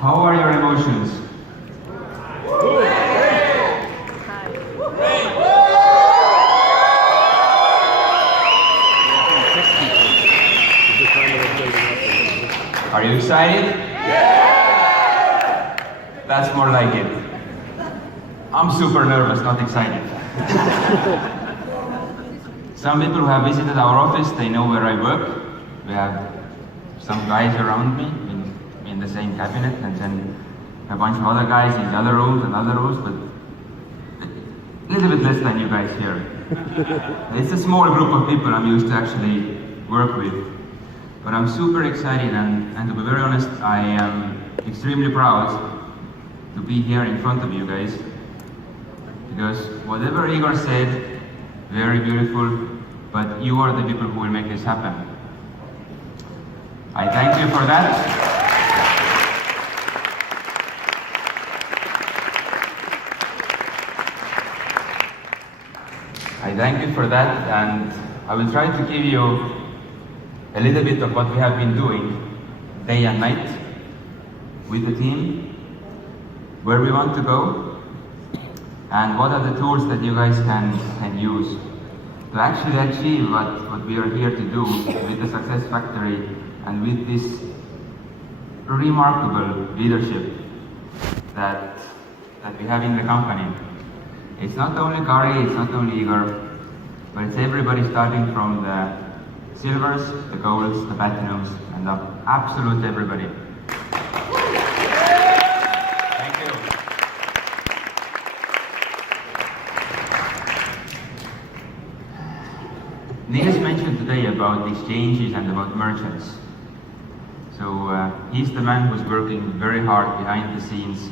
How are your emotions? Are you excited? That's more like it. I'm super nervous, not excited. Some people who have visited our office, they know where I work. We have some guys around me in the same cabinet, and then a bunch of other guys in the other rooms and other rooms, but a little bit less than you guys here. It's a small group of people I'm used to actually work with. But I'm super excited, and to be very honest, I am extremely proud to be here in front of you guys. Because whatever Igor said, very beautiful, but you are the people who will make this happen. I thank you for that. I thank you for that, and I will try to give you a little bit of what we have been doing day and night with the team, where we want to go, and what are the tools that you guys can use to actually achieve what we are here to do with the Success Factory and with this remarkable leadership that we have in the company. It's not only Kari, it's not only Igor, but it's everybody starting from the silvers, the golds, the platinums, and the absolute everybody. Thank you. Niels mentioned today about exchanges and about merchants. So he's the man who's working very hard behind the scenes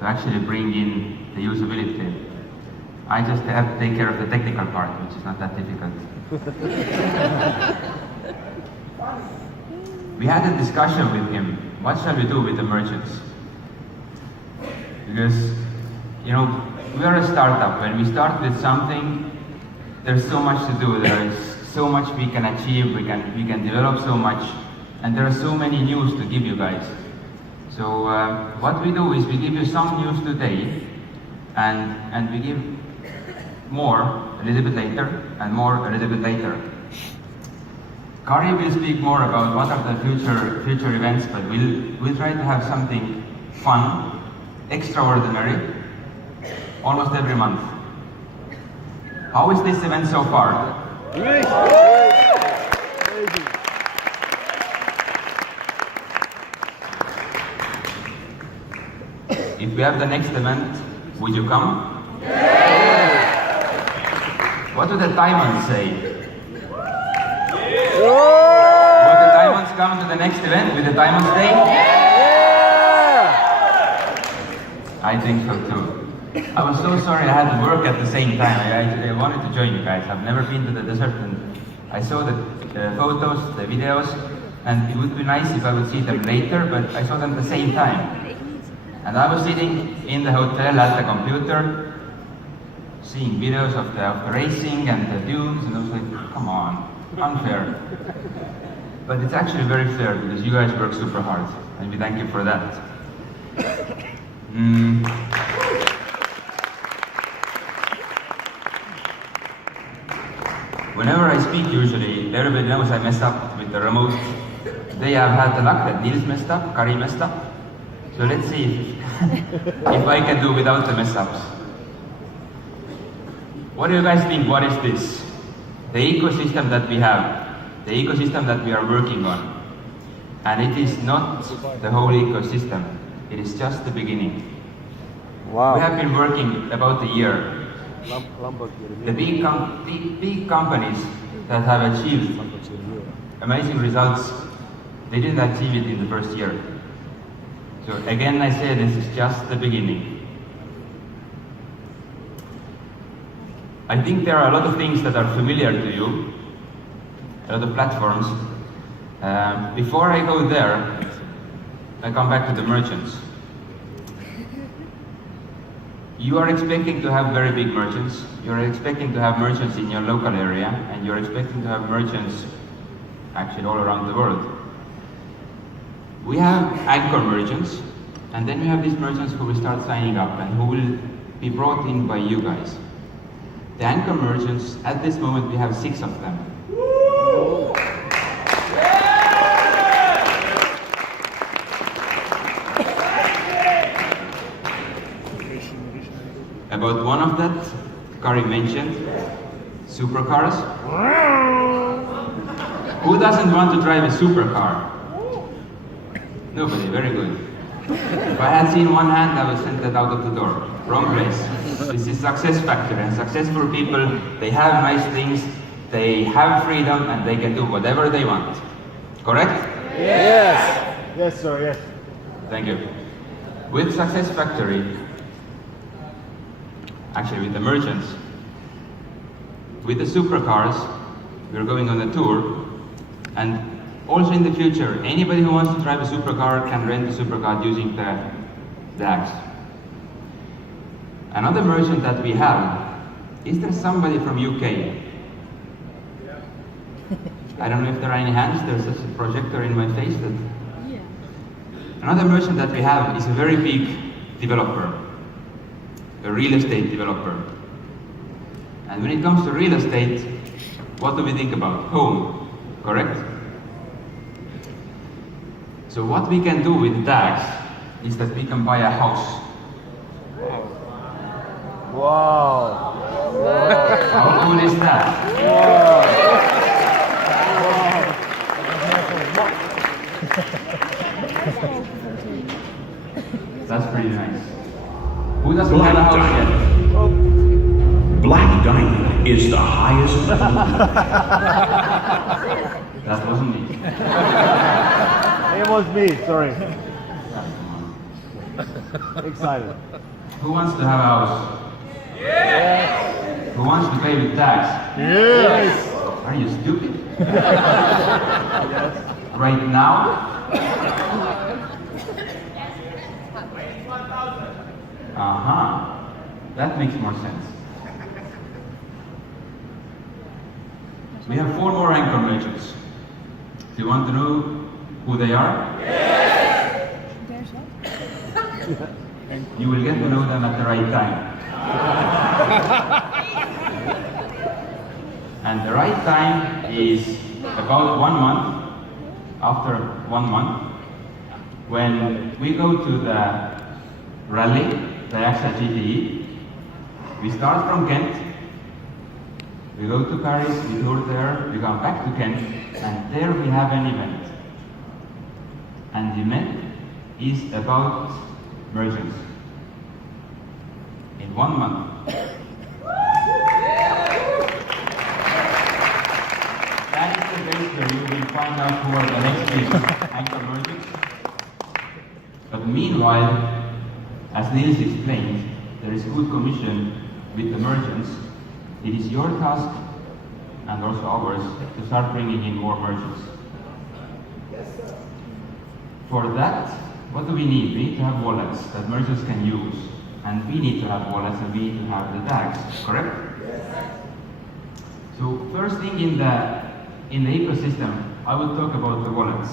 to actually bring in the usability. I just have to take care of the technical part, which is not that difficult. We had a discussion with him. What shall we do with the merchants? Because, you know, we are a startup. When we start with something, there's so much to do. There is so much we can achieve. We can develop so much, and there are so many news to give you guys. So what we do is we give you some news today, and we give more a little bit later, and more a little bit later. Kari will speak more about what are the future events, but we'll try to have something fun, extraordinary, almost every month. How is this event so far? Great! If we have the next event, would you come? What do the diamonds say? Yeah. Would the diamonds come to the next event with the Diamonds Day? Yeah. I think so too. I was so sorry I had to work at the same time. I wanted to join you guys. I've never been to the desert, and I saw the photos, the videos, and it would be nice if I would see them later, but I saw them at the same time. And I was sitting in the hotel at the computer, seeing videos of the racing and the dunes, and I was like, come on, unfair. But it's actually very fair because you guys work super hard, and we thank you for that. Whenever I speak, usually, everybody knows I mess up with the remote. Today I've had the luck that Niels messed up, Kari messed up. So let's see if I can do without the mess ups. What do you guys think? What is this? The ecosystem that we have, the ecosystem that we are working on. And it is not the whole ecosystem, it is just the beginning. Wow. We have been working about a year. The big companies that have achieved amazing results, they didn't achieve it in the first year. So again, I say this is just the beginning. I think there are a lot of things that are familiar to you, a lot of platforms. Before I go there, I come back to the merchants. You are expecting to have very big merchants. You're expecting to have merchants in your local area, and you're expecting to have merchants actually all around the world. We have anchor merchants, And then we have these merchants who will start signing up and who will be brought in by you guys. The anchor merchants, at this moment we have 6 of them. About one of that, Kari mentioned, supercars. Who doesn't want to drive a supercar? Nobody, very good. If I had seen one hand, I would send that out of the door. Wrong place. This is success factor, and successful people, they have nice things, they have freedom, and they can do whatever they want. Correct? Yes. Yes, sir, yes. Thank you. With Success Factory, actually with the merchants, with the supercars, we're going on a tour, and also in the future, anybody who wants to drive a supercar can rent a supercar using the DAGs. Another merchant that we have, is there somebody from UK? I don't know if there are any hands, there's a projector in my face. Another merchant that we have is a very big developer, a real estate developer. And when it comes to real estate, what do we think about? Home, correct? So what we can do with DAGs is that we can buy a house. Wow. How cool is that? That's pretty nice. Who doesn't have a house yet? Black diamond is the highest. That wasn't me. It was me, sorry. Excited. Who wants to have a house? Yes. Who wants to pay with tax? Yes. Are you stupid? Right now? That makes more sense. We have 4 more anchor merchants. Do you want to know who they are? Yes! You will get to know them at the right time. And the right time is about 1 month, after 1 month, when we go to the rally, the AXA GTE. We start from Kent, we go to Paris, we tour there, we come back to Kent, and there we have an event. And the event is about merchants. In 1 month. That is the base where you will find out who are the next big anchor merchants. But meanwhile, as Niels explained, there is good commission with the merchants. It is your task, and also ours, to start bringing in more merchants. For that, what do we need? We need to have wallets that merchants can use. And we need to have wallets, and we need to have the tags, correct? So first thing in the ecosystem, I will talk about the wallets.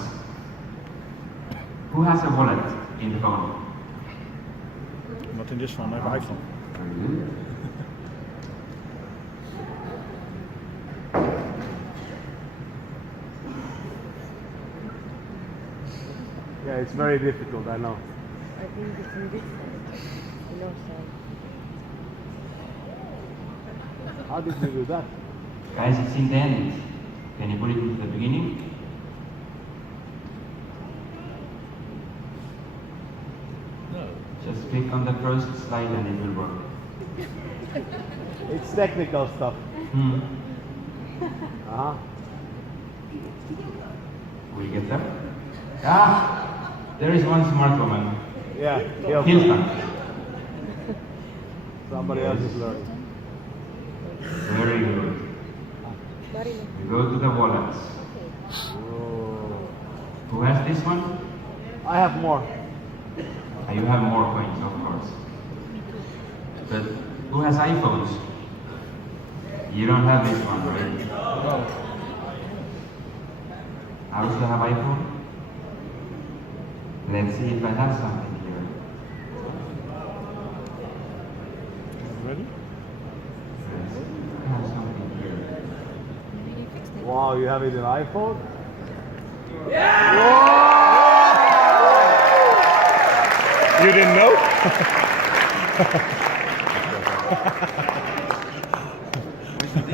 Who has a wallet in the phone? Not in this one, I have iPhone. Very good. Yeah, it's very difficult, I know. I think it's in this side. No side. How did you do that? Guys, it's in the end. Can you put it into the beginning? No. Just click on the first slide and it will work. It's technical stuff. Uh-huh. Will you get them? Ah! There is one smart woman. Yeah, Hilton. somebody else is learning. Very good. We go to the wallets. Whoa. Who has this one? I have more. You have more coins, of course. But who has iPhones? You don't have this one, right? No. I also have iPhone. Let's see if I have something here. Ready? I have something here. Maybe he fixed it. Wow, you have it in iPhone? You didn't know?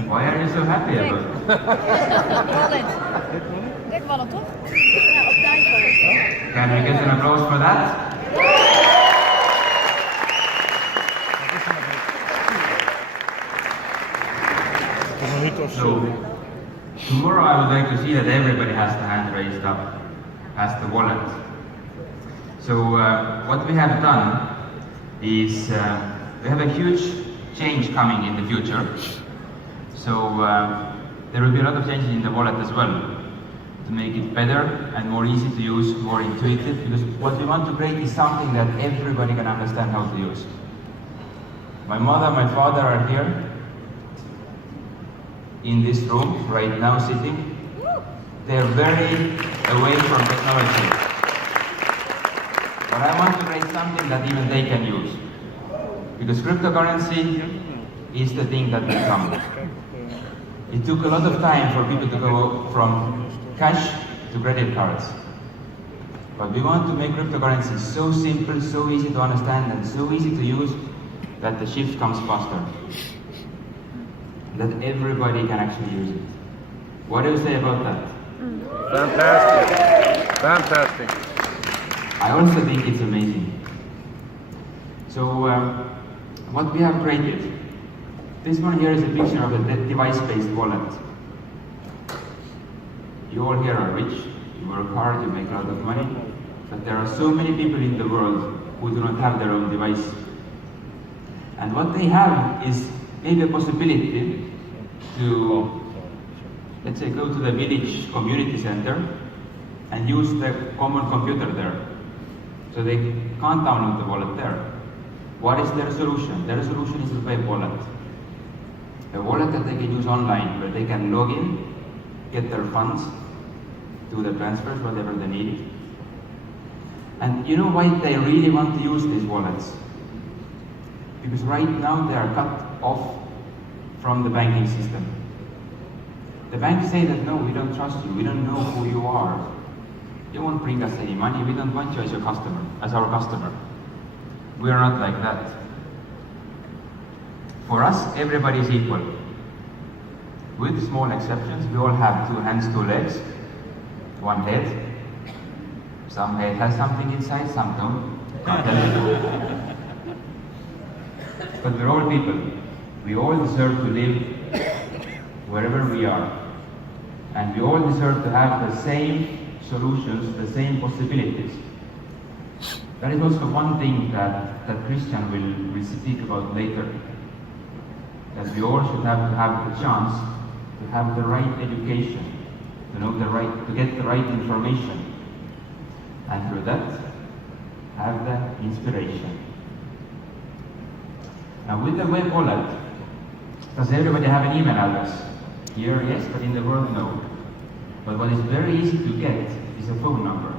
Why are you so happy about it? Wallet. Dick wallet, toch? Ja, op de iPhone. Can we get an applause for that? Een minuut of So, zo. tomorrow I would like to see that everybody has the hand raised up, has the wallet. So, what we have done is we have a huge change coming in the future. So, there will be a lot of changes in the wallet as well to make it better and more easy to use, more intuitive, because what we want to create is something that everybody can understand how to use. My mother, my father are here in this room right now sitting. They're very away from technology. But I want to create something that even they can use. Because cryptocurrency is the thing that will come. It took a lot of time for people to go from cash to credit cards. But we want to make cryptocurrency so simple, so easy to understand, and so easy to use that the shift comes faster. That everybody can actually use it. What do you say about that? Fantastic. Fantastic. I also think it's amazing. So, what we have created, this one here is a picture of a device-based wallet. You all here are rich, you work hard, you make a lot of money, but there are so many people in the world who do not have their own device. And what they have is maybe a possibility to, let's say, go to the village community center and use the common computer there. So they can't download the wallet there. What is their solution? Their solution is a web wallet. A wallet that they can use online, where they can log in, get their funds, do the transfers, whatever they need. And you know why they really want to use these wallets? Because right now they are cut off from the banking system. The banks say that no, we don't trust you, we don't know who you are. You won't bring us any money, we don't want you as your customer, as our customer. We are not like that. For us, everybody is equal. With small exceptions, we all have 2 hands, 2 legs, 1 head. Some head has something inside, some don't. Can't tell you. But we're all people. We all deserve to live wherever we are. And we all deserve to have the same solutions, the same possibilities. That is also one thing that Christian will speak about later. That we all should have the chance to have the right education, to get the right information, and through that, have the inspiration. Now with the web wallet, does everybody have an email address? Here, yes, but in the world, no. But what is very easy to get is a phone number.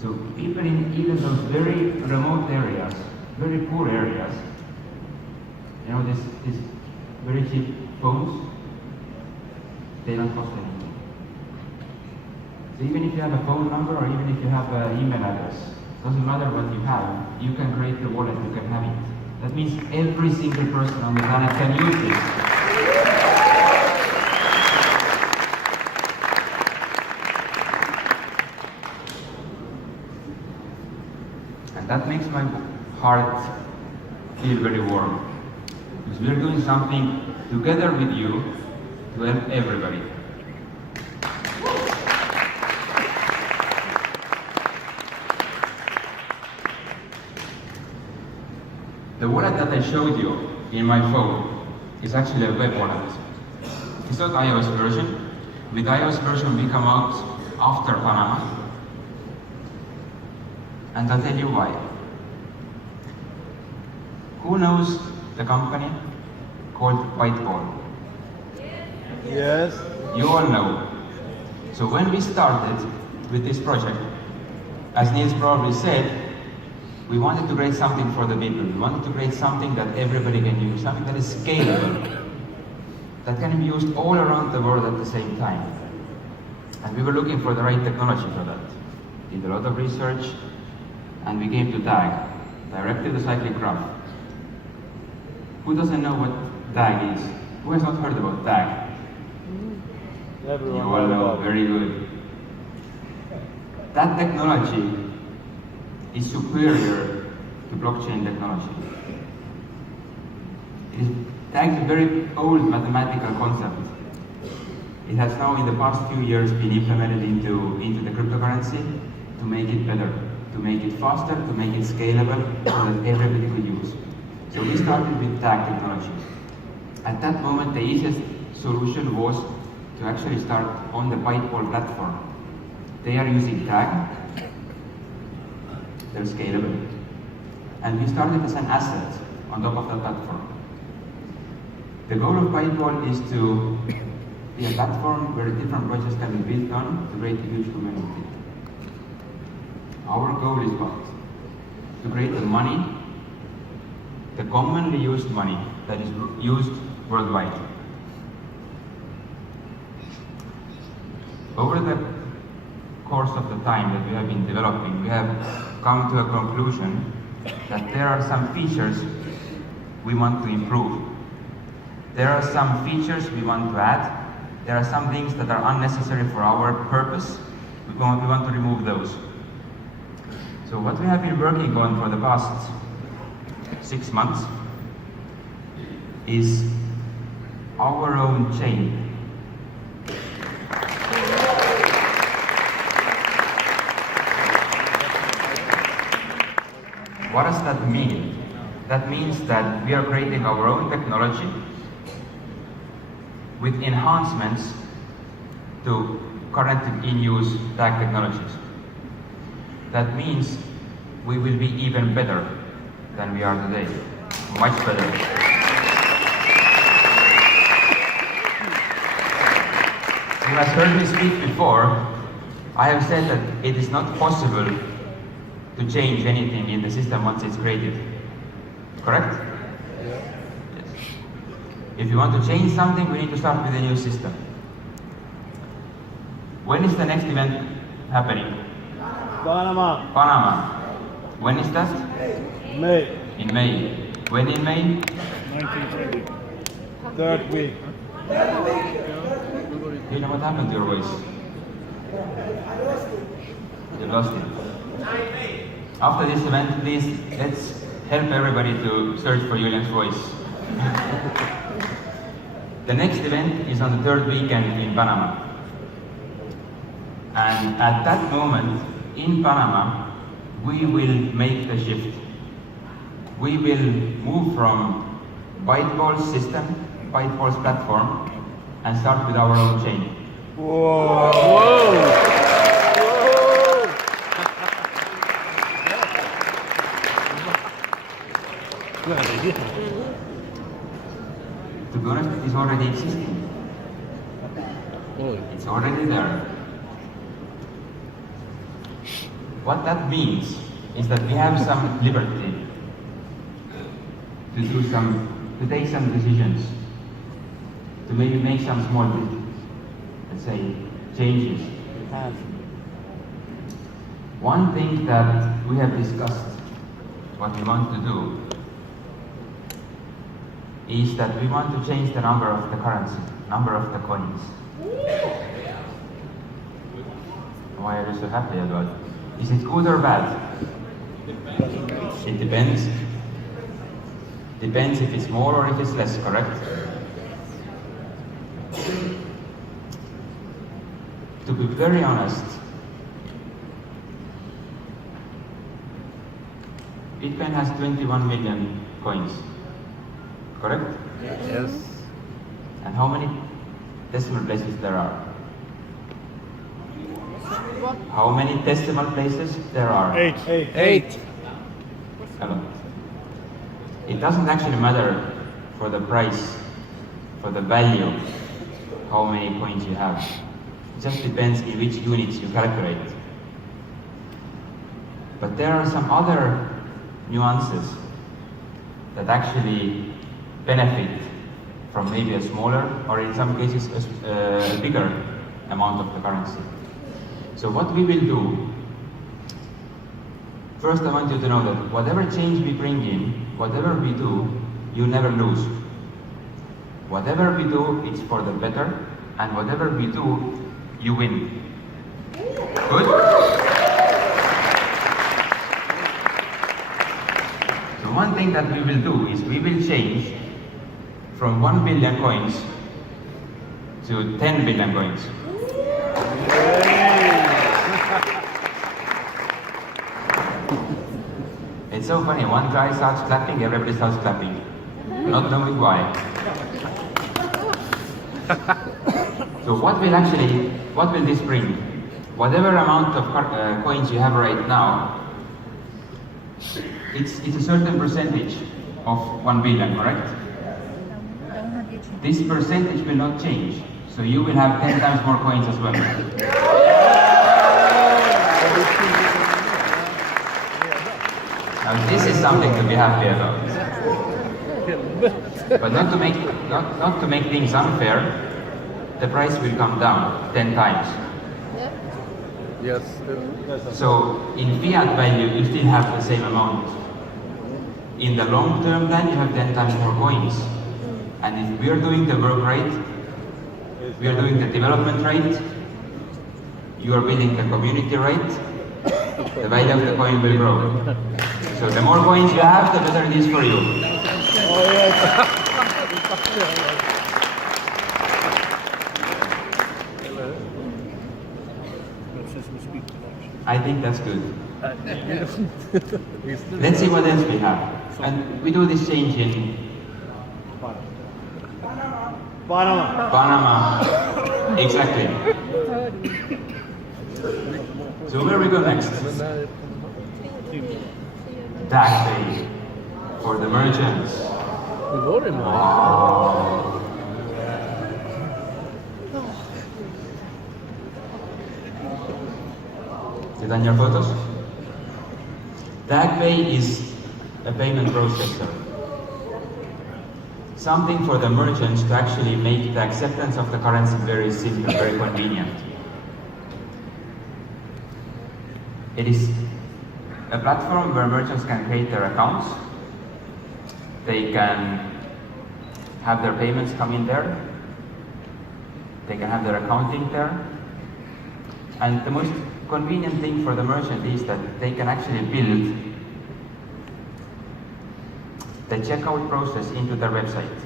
So people in even those very remote areas, very poor areas, you know, these very cheap phones, they don't cost anything. So even if you have a phone number or even if you have an email address, doesn't matter what you have, you can create the wallet, you can have it. That means every single person on the planet can use this. And that makes my heart feel very warm. Because we're doing something together with you to help everybody. The wallet that I showed you in my phone is actually a web wallet. It's not iOS version. With iOS version we come out after Panama. And I'll tell you why. Who knows the company called Whiteball? Yes. You all know. So when we started with this project, as Niels probably said, we wanted to create something for the people. We wanted to create something that everybody can use, something that is scalable, that can be used all around the world at the same time. And we were looking for the right technology for that. Did a lot of research, and we came to DAG, Directed Acyclic Graph. Who doesn't know what DAG is? Who has not heard about DAG? Everyone You all know, about it. very good. That technology is superior to blockchain technology. DAG is a very old mathematical concept. It has now in the past few years been implemented into the cryptocurrency to make it better, to make it faster, to make it scalable, so that everybody could use. So we started with DAG technology. At that moment, the easiest solution was to actually start on the PyPol platform. They are using DAG, they're scalable. And we started as an asset on top of the platform. The goal of PyPol is to be a platform where different projects can be built on to create a huge community. Our goal is what? To create the money, the commonly used money that is used worldwide. Over the course of the time that we have been developing, we have come to a conclusion that there are some features we want to improve. There are some features we want to add. There are some things that are unnecessary for our purpose. We want to remove those. So what we have been working on for the past 6 months is our own chain. What does that mean? That means that we are creating our own technology with enhancements to currently in use DAG technologies. That means we will be even better than we are today. Much better. You have heard me speak before. I have said that it is not possible to change anything in the system once it's created. Correct? Yes. If you want to change something, we need to start with a new system. When is the next event happening? Panama, Panama. When is that? May, In May. When in May? 1920. third week. You know what happened to your voice? You lost it. After this event, please, let's help everybody to search for Julian's voice. The next event is on the third weekend in Panama. And at that moment, in Panama, we will make the shift. We will move from PyPol's system, PyPol's platform, and start with our own chain. Whoa! Whoa! To be honest, it is already existing. It's already there. What that means is that we have some liberty to take some decisions, to maybe make some small, let's say, changes. One thing that we have discussed, what we want to do, is that we want to change the number of the currency, number of the coins. Why are you so happy about it? Is it good or bad? It depends. Depends if it's more or if it's less, correct? To be very honest, Bitcoin has 21 million coins, correct? Yes. And how many decimal places there are? How many decimal places there are? Eight. A lot. It doesn't actually matter for the price, for the value, how many coins you have. It just depends in which units you calculate. But there are some other nuances that actually benefit from maybe a smaller or in some cases a bigger amount of the currency. So what we will do, first I want you to know that whatever change we bring in, whatever we do, you never lose. Whatever we do, it's for the better, and whatever we do, you win. Good? So one thing that we will do is we will change from 1 billion coins to 10 billion coins. It's so funny, one guy starts clapping, everybody starts clapping, not knowing why. So what will this bring? Whatever amount of coins you have right now, it's a certain percentage of 1 billion, correct? This percentage will not change, so you will have 10 times more coins as well. Now this is something to be happy about. But not to make things unfair, the price will come down 10 times. Yes. So in fiat value, you still have the same amount. In the long term then, you have 10 times more coins. And if we are doing the work right, we are doing the development right, you are building the community right, the value of the coin will grow. So the more coins you have, the better it is for you. Oh, yes. I think that's good. Let's see what else we have. And we do this change in Panama. Exactly. So where we go next? DAGCoin for the merchants. Wow. Is it on your photos? DAGCoin is a payment processor. Something for the merchants to actually make the acceptance of the currency very simple, very convenient. It is a platform where merchants can create their accounts. They can have their payments come in there. They can have their accounting there. And the most convenient thing for the merchant is that they can actually build the checkout process into their website.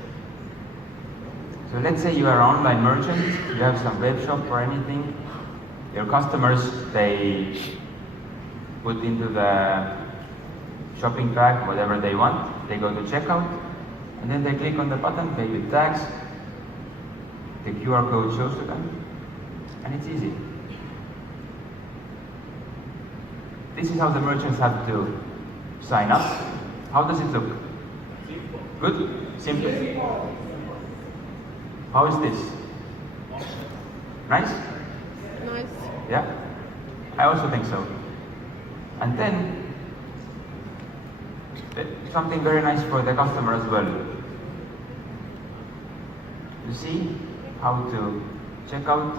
So let's say you are an online merchant, you have some web shop or anything, your customers, they put into the shopping bag whatever they want, they go to checkout, and then they click on the button, pay with tags, the QR code shows to them, and it's easy. This is how the merchants have to sign up. How does it look? Good? Simple? How is this? Nice? Nice. Yeah? I also think so. And then, something very nice for the customer as well. You see how to check out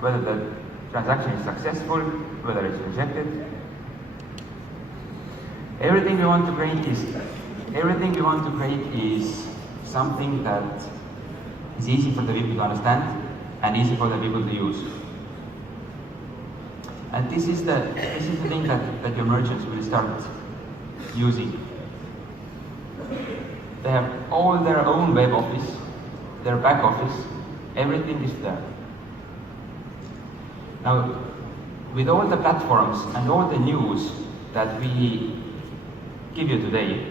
whether the transaction is successful, whether it's rejected. Everything we want to create is something that is easy for the people to understand and easy for the people to use. And this is the thing that your merchants will start using. They have all their own web office, their back office, everything is there. Now, with all the platforms and all the news that we give you today,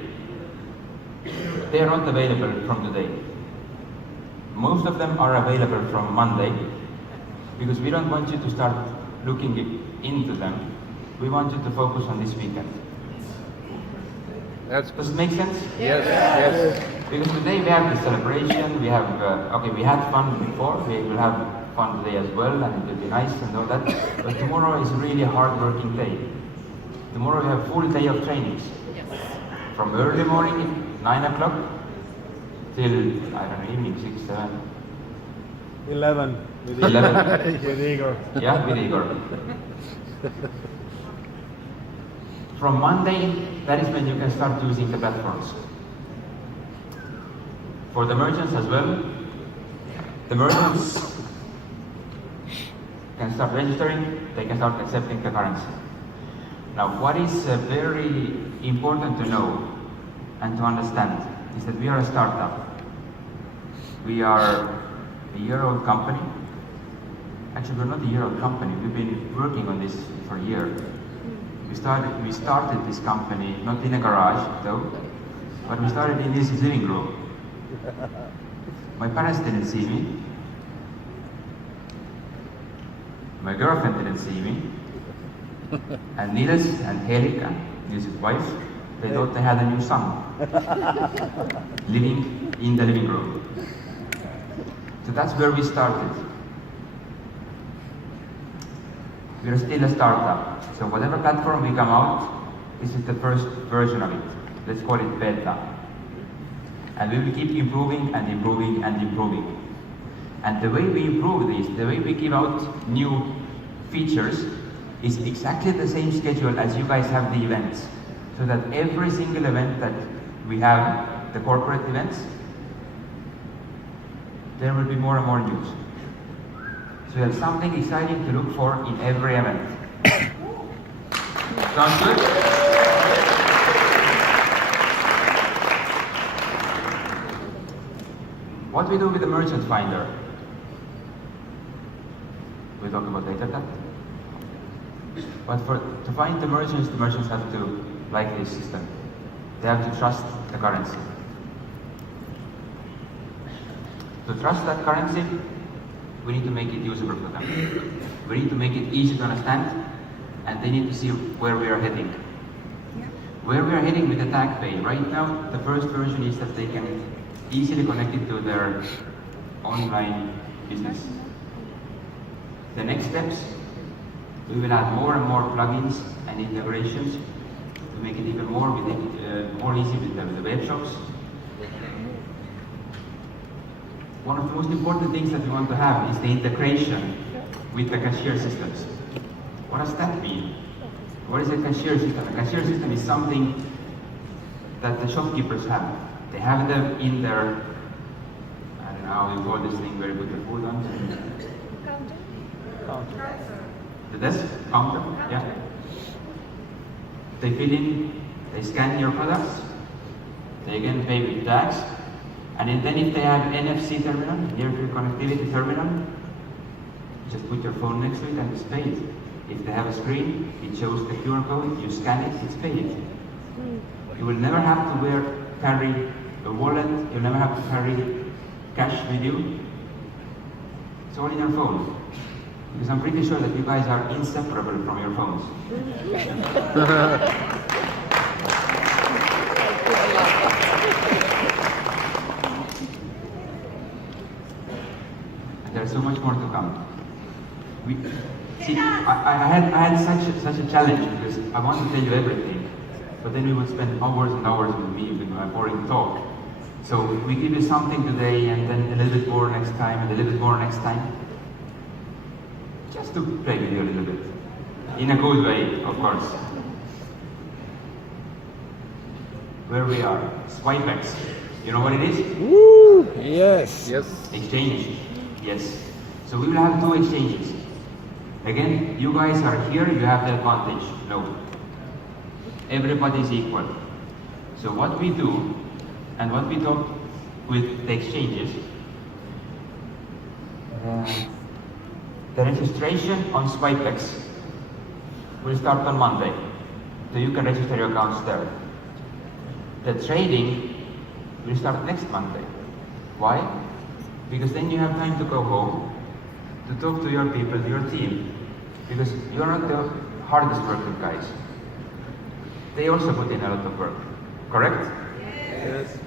they are not available from today. Most of them are available from Monday, because we don't want you to start looking into them. We want you to focus on this weekend. Does it make sense? Yes. Yes. Because today we have the celebration, we have, we had fun before, we will have fun today as well, and it will be nice and all that. But tomorrow is really a hard working day. Tomorrow we have a full day of trainings. Yes. from early morning, 9 o'clock, till, I don't know, evening, 6, 7. 11. 11. With Igor. Yeah, with Igor. From Monday, that is when you can start using the platforms. For the merchants as well, the merchants can start registering, they can start accepting the currency. Now, what is very important to know and to understand is that we are a startup. We are a year-old company. Actually, we're not a year-old company. We've been working on this for a year. We started this company not in a garage, though, but we started in this living room. My parents didn't see me. My girlfriend didn't see me. And Niels and Helika, Niels' wife, they thought they had a new son living in the living room. So that's where we started. We are still a startup. So whatever platform we come out, this is the first version of it. Let's call it beta. And we will keep improving and improving and improving. And the way we improve this, the way we give out new features, is exactly the same schedule as you guys have the events. So that every single event that we have, the corporate events, there will be more and more news. So you have something exciting to look for in every event. Sounds good? What we do with the merchant finder? We talk about data cut. But to find the merchants have to like this system. They have to trust the currency. To trust that currency, we need to make it usable for them. We need to make it easy to understand, and they need to see where we are heading. Where we are heading with the DAGPay. Right now, the first version is that they can easily connect it to their online business. The next steps, we will add more and more plugins and integrations to make it even more easy with the web shops. One of the most important things that we want to have is the integration with the cashier systems. What does that mean? What is a cashier system? A cashier system is something that the shopkeepers have. They have them in their, I don't know how you call this thing, where you put your food on. Counter. The desk? Counter? Yeah. They fill in, they scan your products, they again pay with tags, and then if they have NFC terminal, near-field connectivity terminal, just put your phone next to it and it's paid. If they have a screen, it shows the QR code, you scan it, it's paid. You will never have to carry a wallet, you'll never have to carry cash with you. It's all in your phone. Because I'm pretty sure that you guys are inseparable from your phones. And there's so much more to come. I had such a challenge because I wanted to tell you everything, but then we would spend hours and hours with me with my boring talk. So we give you something today, and then a little bit more next time, and a little bit more next time. Just to play with you a little bit. In a good way, of course. Where we are, SwipeX. You know what it is? Woo! Yes. Yes. Exchange. Yes. So we will have two exchanges. Again, you guys are here, you have the advantage. No. Everybody is equal. So what we do, and what we talk with the exchanges, the registration on SwipeX will start on Monday. So you can register your accounts there. The trading will start next Monday. Why? Because then you have time to go home, to talk to your people, your team. Because you're not the hardest working guys. They also put in a lot of work. Correct? Yes.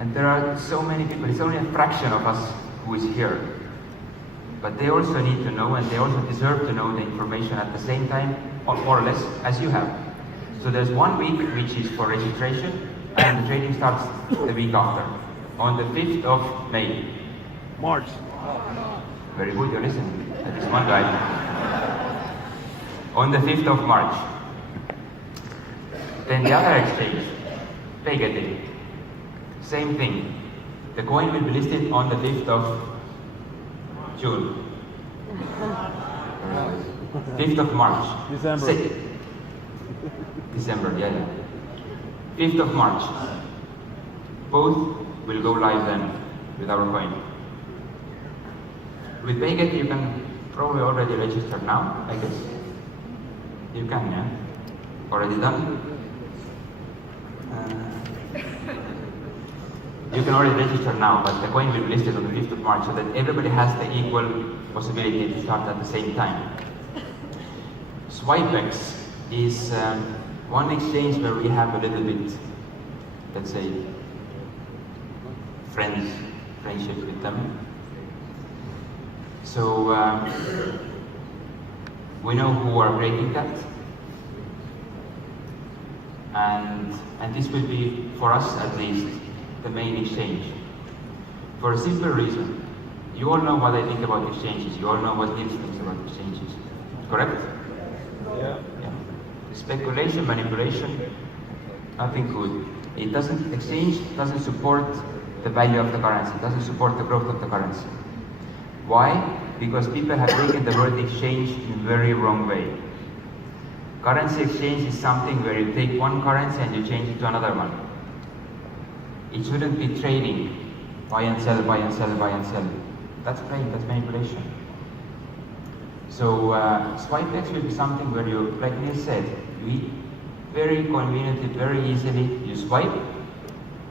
And there are so many people, it's only a fraction of us who is here. But they also need to know, and they also deserve to know the information at the same time, or more or less, as you have. So there's 1 week which is for registration, and the trading starts the week after, on the 5th of May. March. Very good, you're listening. That is one guy. On the 5th of March. Then the other exchange, DAGCoin. Same thing. The coin will be listed on the 5th of June. 5th of March. December. December, yeah. 5th of March. Both will go live then with our coin. With DAGCoin you can probably already register now, I guess. You can, yeah? Already done? You can already register now, but the coin will be listed on the 5th of March so that everybody has the equal possibility to start at the same time. SwipeX is one exchange where we have a little bit, let's say, friendship with them. So we know who are breaking that, and this will be, for us at least, the main exchange. For a simple reason. You all know what I think about exchanges. You all know what Nils thinks about exchanges. Correct? Yeah. Speculation, manipulation, nothing good. Exchange doesn't support the value of the currency, doesn't support the growth of the currency. Why? Because people have taken the word exchange in a very wrong way. Currency exchange is something where you take one currency and you change it to another one. It shouldn't be trading, buy and sell, buy and sell, buy and sell. That's trading, that's manipulation. So SwipeX will be something where you, like Neil said, you very conveniently, very easily, you swipe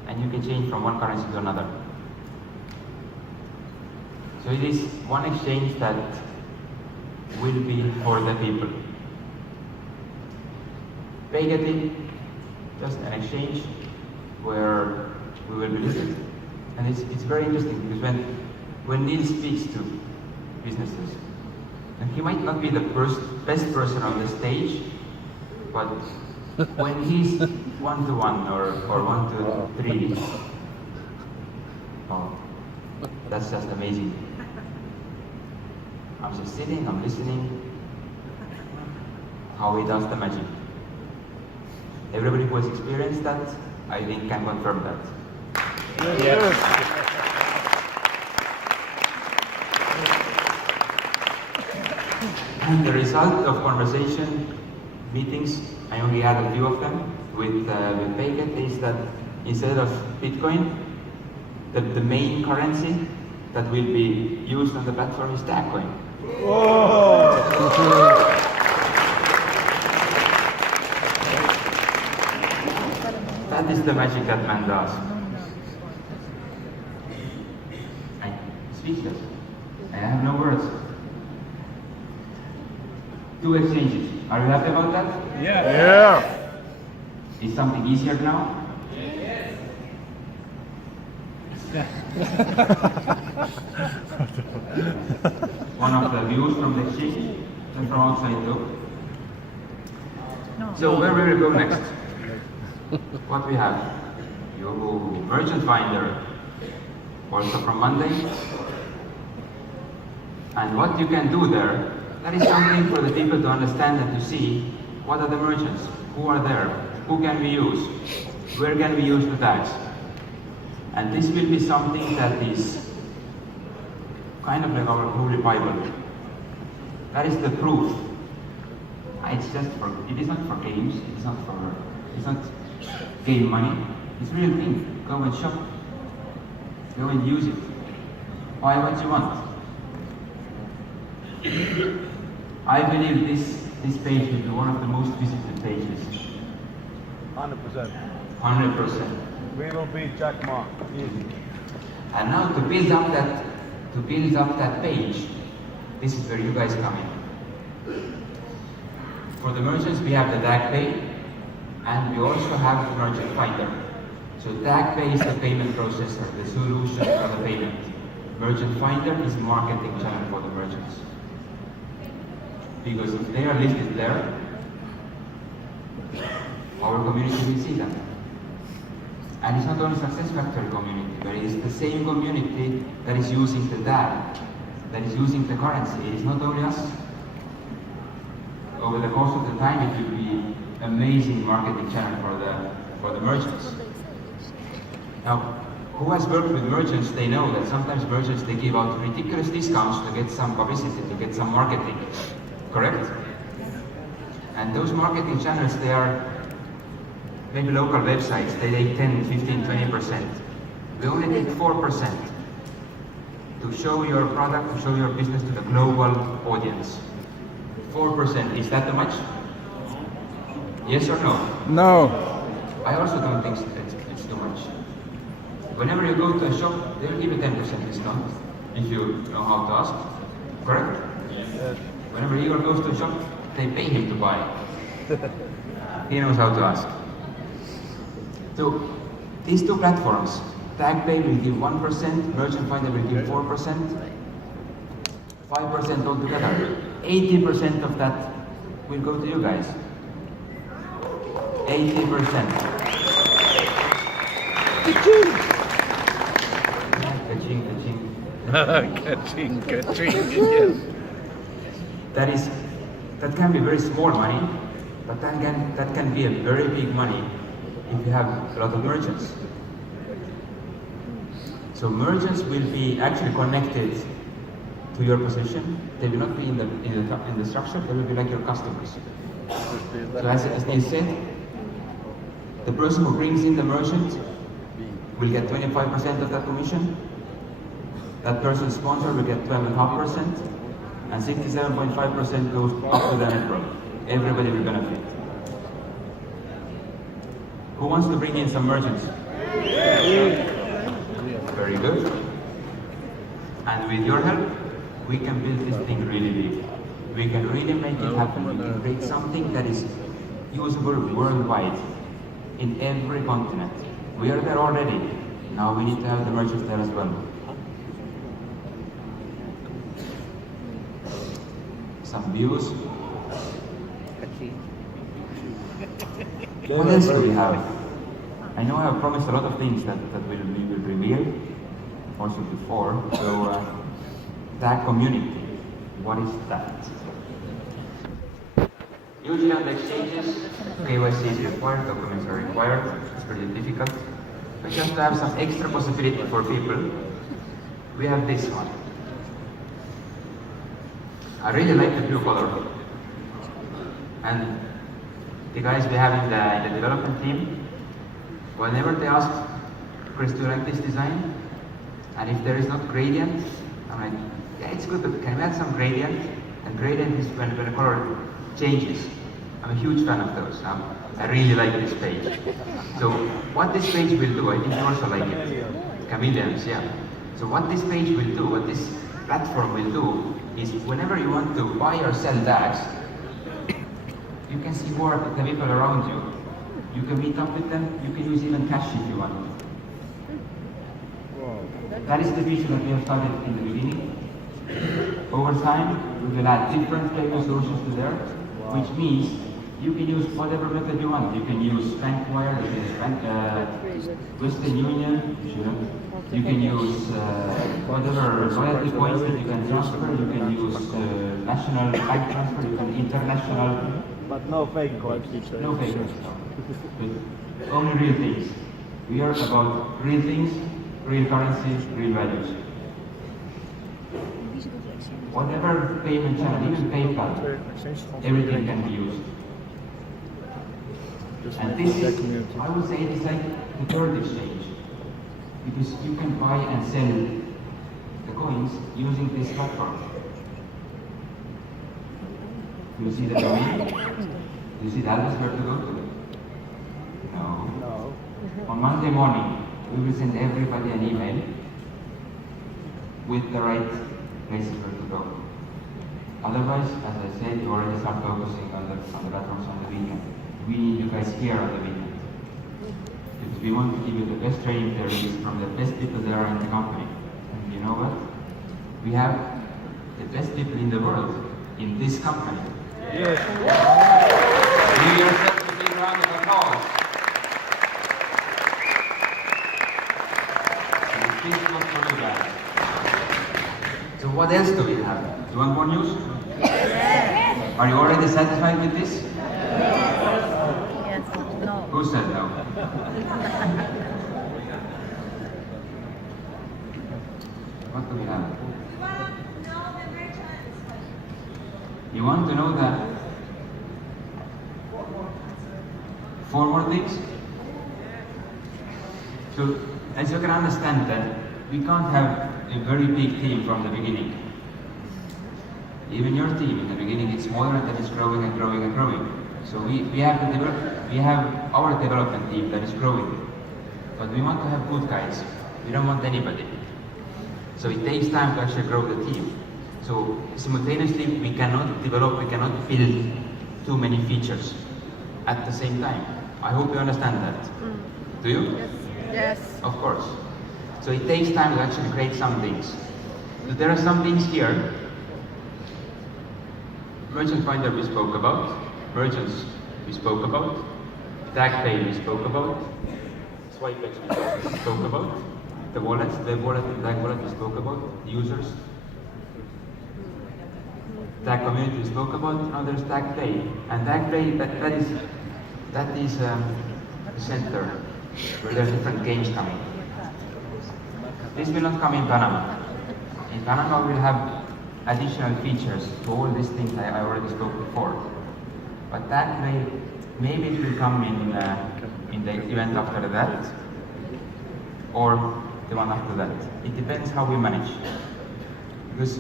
and you can change from one currency to another. So it is one exchange that will be for the people. DAGCoin, just an exchange where we will be listed. And it's very interesting because when Neil speaks to businesses, and he might not be the best person on the stage, but when he's one-to-one or one-to-three, oh, that's just amazing. I'm just sitting, I'm listening, how he does the magic. Everybody who has experienced that, I think, can confirm that. Yes. And the result of conversation, meetings, I only had a few of them with DAGCoin, is that instead of Bitcoin, the main currency that will be used on the platform is DAGCoin. That is the magic that man does. I'm speechless. I have no words. 2 exchanges. Are you happy about that? Yeah. Is something easier now? One of the views from the exchange and from outside too. So where will we go next? What we have? You merchant finder, also from Monday. And what you can do there, that is something for the people to understand and to see what are the merchants, who are there, who can we use, where can we use the tags. And this will be something that is kind of like our Holy Bible. That is the proof. It is not for games, it's not game money, it's real thing. Go and shop, go and use it, buy what you want. I believe this page will be one of the most visited pages. 100%. 100%. We will beat Jack Ma. Easy. And now to build up that page, this is where you guys come in. For the merchants, we have the DAGPay, and we also have the merchant finder. So DAGPay is the payment processor, the solution for the payment. Merchant finder is marketing channel for the merchants. Because if they are listed there, our community will see them. And it's not only SuccessFactors community, but it is the same community that is using the DAG, that is using the currency. It is not only us. Over the course of the time, it will be amazing marketing channel for the merchants. Now, who has worked with merchants, they know that sometimes merchants, they give out ridiculous discounts to get some publicity, to get some marketing, correct? And those marketing channels, they are maybe local websites, they take 10, 15, 20%. We only take 4% to show your product, to show your business to the global audience. 4%, is that too much? Yes or no? No. I also don't think it's too much. Whenever you go to a shop, they'll give you 10% discount if you know how to ask, correct? Yes. Whenever Igor goes to a shop, they pay him to buy. He knows how to ask. So, these two platforms, TagPay will give 1%, Merchant Finder will give 4%, 5% altogether. 80% of that will go to you guys. 80%. Ka-ching. Ka-ching, yes. That can be very small money, but that can be a very big money if you have a lot of merchants. So merchants will be actually connected to your position. They will not be in the structure. They will be like your customers. So as they said, the person who brings in the merchant will get 25% of that commission. That person's sponsor will get 12.5%, and 67.5% goes up to the network. Everybody will benefit. Who wants to bring in some merchants? Very good. And with your help, we can build this thing really big. We can really make it happen. We can create something that is usable worldwide, in every continent. We are there already. Now we need to have the merchants there as well. Some views. What else do we have? I know I have promised a lot of things that we will reveal, also before. So, that community, what is that? Usually on the exchanges, KYC is required, documents are required, it's pretty difficult. But just to have some extra possibility for people, we have this one. I really like the blue color. And the guys we have in the development team, whenever they ask, Chris, do you like this design? And if there is not gradient, I'm like, yeah, it's good, but can we add some gradient? And gradient is when the color changes. I'm a huge fan of those. I really like this page. So what this page will do, I think you also like it. Chameleons, yeah. So what this page will do, what this platform will do, is whenever you want to buy or sell DAGs, you can see who are the people around you. You can meet up with them, you can use even cash if you want. That is the vision that we have started in the beginning. Over time, we will add different payment sources to there, which means you can use whatever method you want. You can use BankWire, you can use Western Union, you can use whatever loyalty points that you can transfer, you can use national bank transfer, you can international. But no fake coins. No fake coins. But only real things. We are about real things, real currencies, real values. Whatever payment channel, even PayPal, everything can be used. And this is, I would say it is like the third exchange. Because you can buy and sell the coins using this platform. You see the domain? You see the address where to go to? No. On Monday morning, we will send everybody an email with the right places where to go. Otherwise, as I said, you already start focusing on the platforms on the weekend. We need you guys here on the weekend. Because we want to give you the best training there is from the best people that are in the company. And you know what? We have the best people in the world in this company. Yes. Give yourself a big round of applause. really bad. So what else do we have? Do you want more news? Are you already satisfied with this? Yes. No. Who said no? What do we have? You want to know the four more things? So, as you can understand that we can't have a very big team from the beginning. Even your team in the beginning it's smaller and then it's growing and growing and growing. So we have our development team that is growing. But we want to have good guys. We don't want anybody. So it takes time to actually grow the team. So simultaneously we cannot develop, we cannot build too many features at the same time. I hope you understand that. Do you? Yes. Of course. So it takes time to actually create some things. So there are some things here. Merchant finder we spoke about. Merchants we spoke about. Tag pay we spoke about. Swipe edge we spoke about. The wallets, web wallet and tag wallet we spoke about. The users. Tag community we spoke about. Now there's tag play. And tag play that is the center where there are different games coming. This will not come in Panama. In Panama we'll have additional features to all these things I already spoke before. But that maybe it will come in the event after that, or the one after that. It depends how we manage. Because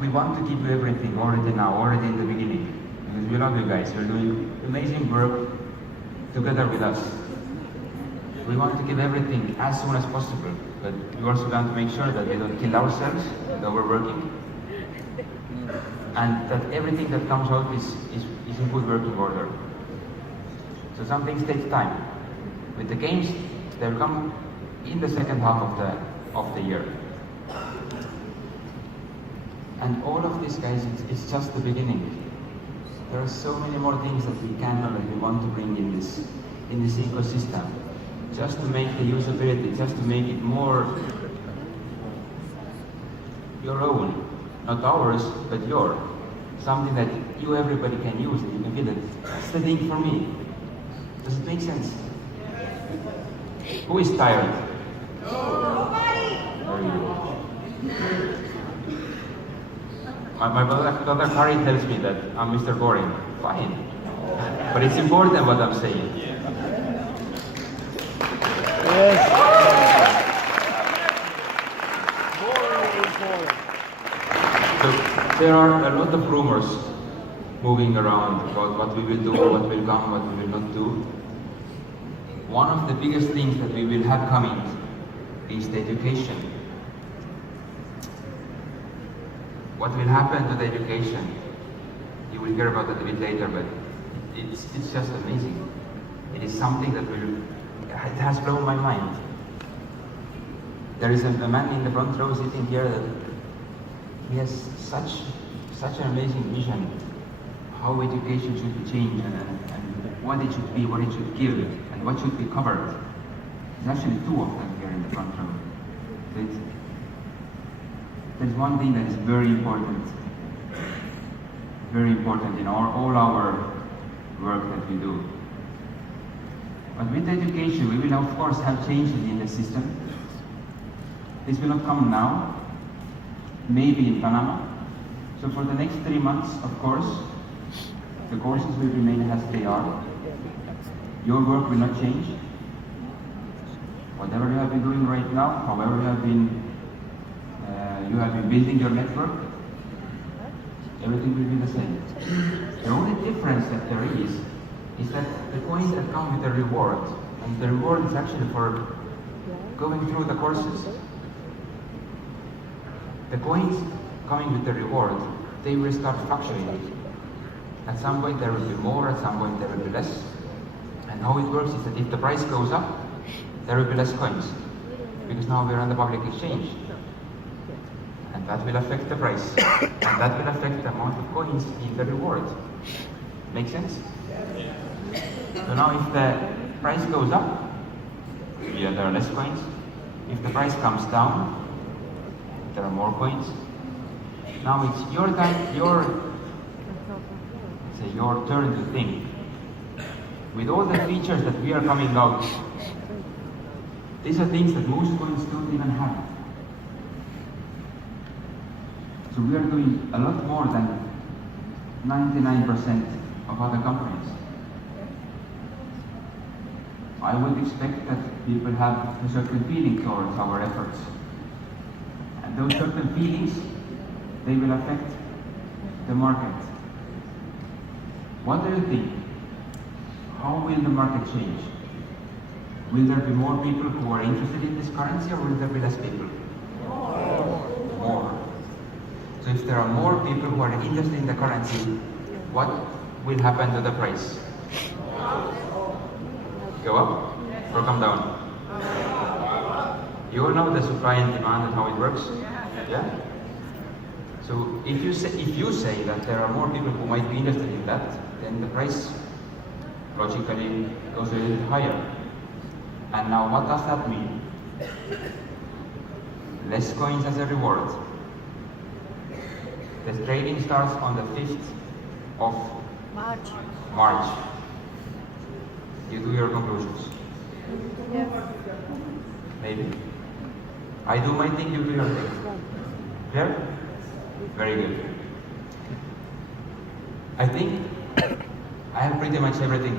we want to give you everything already now, already in the beginning. Because we love you guys. You're doing amazing work together with us. We want to give everything as soon as possible, but we also want to make sure that we don't kill ourselves with overworking, and that everything that comes out is in good working order. So some things take time. With the games, they'll come in the second half of the year. And all of this, guys, it's just the beginning. There are so many more things that we can and we want to bring in this ecosystem, just to make the usability, just to make it more your own, not ours, but your. Something that everybody can use, and you can feel it. That's the thing for me. Does it make sense? Who is tired? Nobody! Very good. My brother Kari tells me that I'm Mr. Boring. Fine. But it's important what I'm saying. Yes. So there are a lot of rumors moving around about what we will do, what will come, what we will not do. One of the biggest things that we will have coming is the education. What will happen to the education? You will hear about it a bit later, but it's just amazing. It is something that it has blown my mind. There is a man in the front row sitting here that he has such an amazing vision how education should be changed and what it should be, what it should give, and what should be covered. There's actually two of them here in the front row. So there's one thing that is very important in all our work that we do. But with education, we will of course have changes in the system. This will not come now, maybe in Panama. So for the next 3 months, of course, the courses will remain as they are. Your work will not change. Whatever you have been doing right now, however you have been building your network, everything will be the same. The only difference that there is that the coins that come with a reward, and the reward is actually for going through the courses. The coins coming with the reward, they will start fluctuating. At some point there will be more, at some point there will be less. And how it works is that if the price goes up, there will be less coins. Because now we are on the public exchange. And that will affect the price. And that will affect the amount of coins in the reward. Make sense? So now if the price goes up, there are less coins. If the price comes down, there are more coins. Now it's your time, your turn to think. With all the features that we are coming out, these are things that most coins don't even have. So we are doing a lot more than 99% of other companies. I would expect that people have a certain feeling towards our efforts. And those certain feelings, they will affect the market. What do you think? How will the market change? Will there be more people who are interested in this currency, or will there be less people? More. So if there are more people who are interested in the currency, what will happen to the price? Go up or come down? You all know the supply and demand and how it works? Yeah? So if you say that there are more people who might be interested in that, then the price logically goes a little higher. And now what does that mean? Less coins as a reward. The trading starts on the 5th of March. You do your conclusions. Yes. Maybe. I do my thing, you do your thing. Clear? Very good. I think I have pretty much everything.